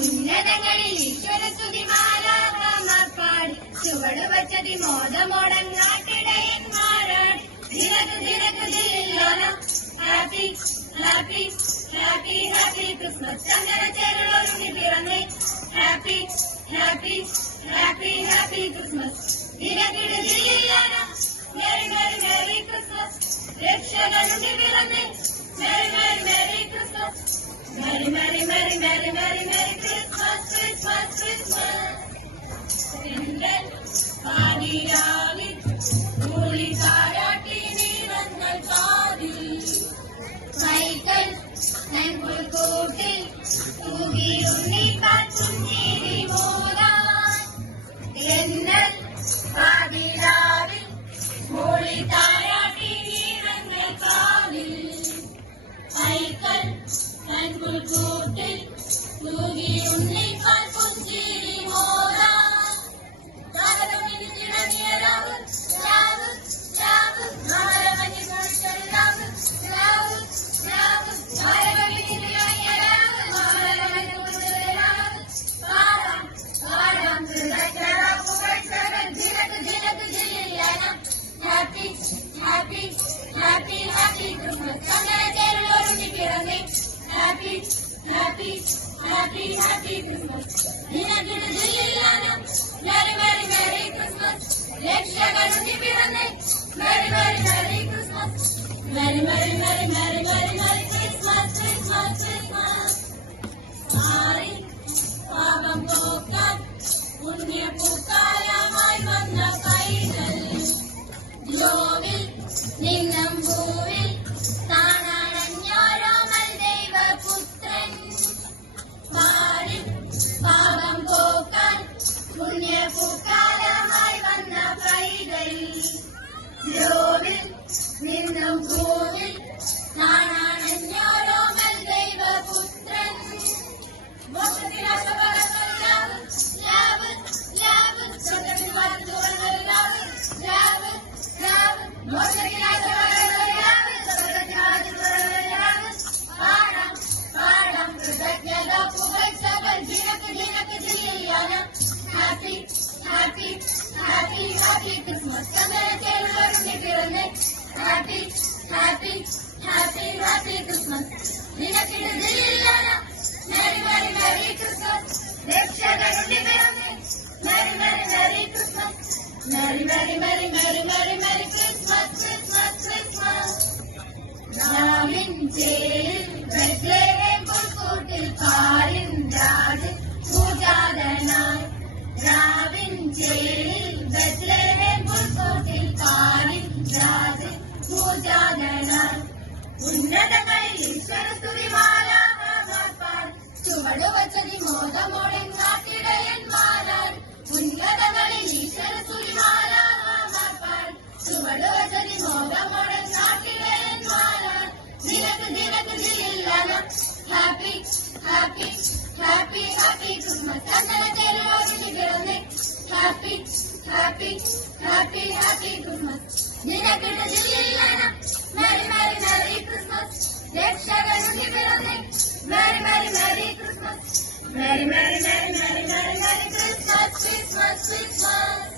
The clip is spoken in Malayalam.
ഉന്നതങ്ങളിൽ ഈശ്വരസ്തുതിമാലാകമാർ പാടി ചുവടുവച്ചതി മോദമോടങ്ങാട്ടിടയന്മാരാടി ദിനക്ക് ദിനക്ക് ദില്ലില്ലോണം happy happy happy happy Christmas ചന്ദന ചേരുള്ളൊരുണ്ണി പിറന്നേ happy happy happy happy Christmas ദിനക്കിട് ദില്ലില്ലോണം മേരി മേരി മേരി ക്രിസ്മസ് രക്ഷകനുണ്ണി പിറന്നേ merry merry merry Christmas Merry, merry, merry, merry, merry, merry Christmas, Christmas, Christmas. Kindle, Padiravi, Muli Sarati, Nirangal Padi. Michael, Thankful Koti, Tugi Unni Patunjiri Moran. Kindle, Padiravi, Muli Sarati, Nirangal Padi. Michael, Thankful Koti, Tugi Unni Patunjiri Moran. Ragaramini Jiraniya Ravu, Ravu, Ravu, Ragaramini Ravu, Ravu, Ravu, Ragaramini Jiraniya Ravu, Ragaramini Ravu, Param, Param, Ragaramini Ravu, Ragaramini Jinak, Jinak, Jiliyana. Happy, happy, happy, happy Christmas. Chandana Cherulorunni Piranne. Happy, happy, happy, happy Christmas. Dinakkidu Dillillana. Merry, merry, merry Christmas. Rakshakanunni Piranne. Merry, merry, merry Christmas. Merry, merry, merry, merry, merry, merry Christmas, Christmas, Christmas. Mari, പാപം പോക്കാൻ പുണ്യപൂക്കാലമായി വന്ന പൈതൽ ഗ്ലോവിൽ നിന്നമ്പൂരിൽ താണഞ്ഞോരോമൽ ദൈവപുത്രൻ മാറി പാപം പോക്കാൻ പുണ്യപൂക്കാലമായി വന്ന പൈതൽ ഗ്ലോവിൽ നിന്നമ്പൂരിൽ താണഞ്ഞോരോമൽ ദൈവപുത്രൻ Happy, happy, happy, happy Christmas. Chandana Cherulorunni Piranne. Happy, happy, happy, happy Christmas. Dinakkidu Dillillana. Merry, merry, merry Christmas. Rakshakanunni Piranne. Merry, merry, merry Christmas. Merry, merry, merry, merry, merry, merry Christmas, Christmas, Christmas. രാവിൻ ചേരിൽ ബെത്ലഹേം പുൽക്കൂട്ടിൽ പാരിൻ രാജൻ പൂജാതനായി. രാവിൻ ചേരിൽ ബെത്ലഹേം പുൽക്കൂട്ടിൽ പാരിൻ രാജൻ പൂജാതനായി. ഉന്നതങ്ങളിൽ ഈശ്വരസ്തുതിമാലാകമാർ പാടി ചുവടുവച്ചതി മോദമോടെങ്ങാട്ടിടയന്മാരാടി. ഉന്നതങ്ങളിൽ ഈശ്വരസ്തുതിമാലാകമാർ പാടി ചുവടുവച്ചതി മോദമോടെങ്ങാട്ടിടയന്മാരാടി. ദിനക്ക് ദിനക്ക് ദില്ലില്ലനം. Happy, happy, happy, happy Christmas. ചന്ദന ചേരുള്ളൊരുണ്ണി പിറന്നേ. Happy, happy, happy, happy Christmas. ദിനക്കിട് ദില്ലില്ലനം. Merry, merry, merry Christmas. രക്ഷകനുണ്ണി പിറന്നേ. Merry, merry, merry Christmas. Merry, merry, merry, merry, merry, merry Christmas, Christmas, Christmas.